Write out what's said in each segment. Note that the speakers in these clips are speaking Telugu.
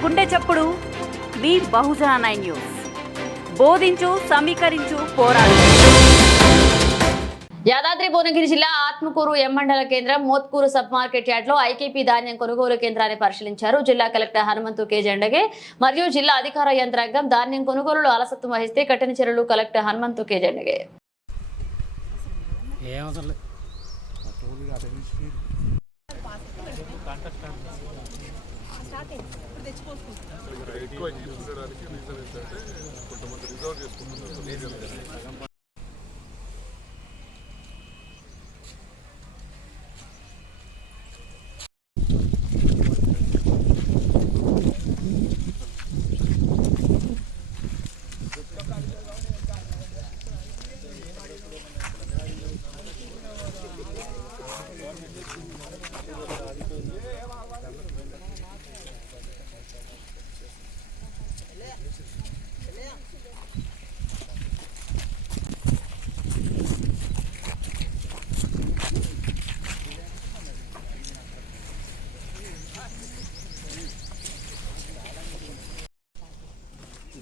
చప్పుడు. మీ బహుజన నైన్ న్యూస్. బోధించు సమీకరించు పోరాడు. యాదాద్రి భువనగిరి జిల్లా ఆత్మకూరు ఎం మండల కేంద్రం మోత్కూరు సబ్ మార్కెట్ యార్డ్లో ఐకేపీ ధాన్యం కొనుగోలు కేంద్రాన్ని పరిశీలించారు. జిల్లా కలెక్టర్ హనుమంతు కే. జెండగే మరియు జిల్లా అధికార యంత్రాంగం ధాన్యం కొనుగోలులో అలసత్వం వహిస్తే కఠిన చర్యలు కలెక్టర్ హనుమంతు కే. జెండగే. ఎక్కువ తీసుకురావడానికి రీజన్ ఏంటంటే కొంతమంది రిజర్వ్ చేసుకుంటున్నారు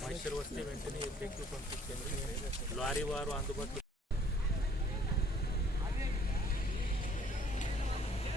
మాయిశ్చర్ వస్తే వెంటనే ఎఫెక్టివ్ పంపించండి. లారీ వారు అందుబాటులో